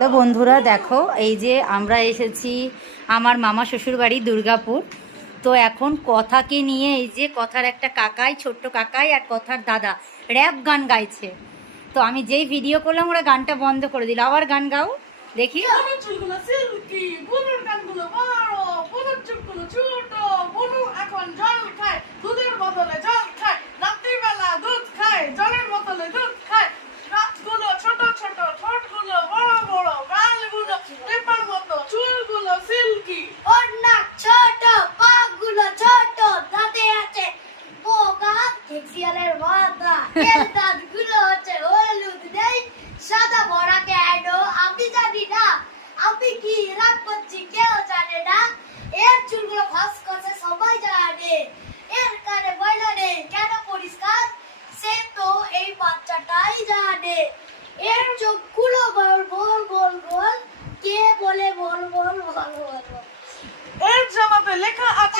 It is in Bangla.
তো বন্ধুরা দেখো, এই যে আমরা এসেছি আমার মামা শ্বশুর বাড়ি দুর্গাপুর। তো এখন কথাকে নিয়ে এই যে কথার একটা কাকাই, ছোট্ট কাকাই আর কথার দাদা র্যাপ গান গাইছে। তো আমি যেই ভিডিও করলাম ওরা গানটা বন্ধ করে দিল। আবার গান গাও দেখি। এখন জল খায়, দুধের বদলে জল খায়, রাত্রিবেলা দুধ খায়, জলের বদলে দুধ খায়, রাতগুলো ছোট ছোট, ঠোঁটগুলো বড় বড়, গালগুলো পেপার মতো, চুলগুলো সিল্কি, ওর নাক ছোট, পাগুলো ছোট, দাঁতে আছে পোকা, শিয়ালের মাথা, এর দাঁতগুলো হচ্ছে হলুদ, নেই সাদা ভরা কেন আমি জানি না, আমি কি রাগ করছি কেউ জানে না, এর চুলগুলো ফাঁস করছে সবাই জানে, এর কানে ময়লা নেই কেন পরিষ্কার সে তো এই বাচ্চাটাই জানে, এর চোখগুলো গোল গোল গোল গোল, কে বলে বল বল বল বল। এর জবাবে লেখা আছে